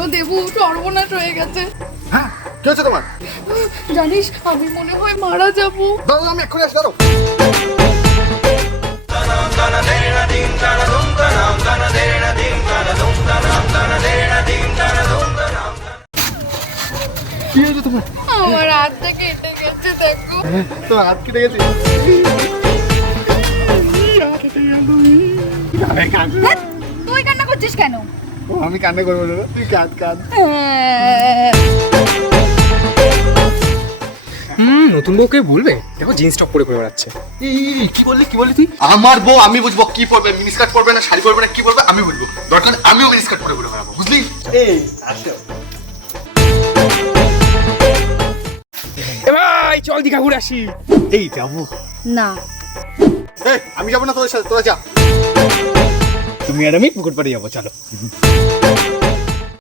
চলো দেবু, সর্বনাশ হয়ে গেছে। হ্যাঁ, কি হচ্ছে তোমার? জানিস আমি মনে হয় মারা যাবো। দাঁড়াও, আমি এক্ষুনি আসি, দাঁড়াও। কি হয়েছে তোমার? আমার হাতটা কেটে গেছে দেখো। তো হাত কেটে গেছে? তুই কান্না করছিস কেন? ও, আমি কান্না করবো না, তুই কাঁদ কাঁদ। নতুন বউকে বলবে? দেখো জিন্স টপ পরে ঘুরে বেড়াচ্ছে। কি বললি তুই? আমার বউ আমি বুঝবো কি পরবে, মিনি স্কার্ট পরবে না শাড়ি পরবে না কি পরবে আমি বুঝবো। দরকার আমিও মিনি স্কার্ট পরে ঘুরে বেড়াবো, বুঝলি? এই আসো। এ ভাই চল দীঘা ঘুরে আসি। এই যাবো না, এই আমি যাবো না তোদের সাথে, তোরা যা। তুমি আর আমি পুকুর পাড়ে যাবো, চলো।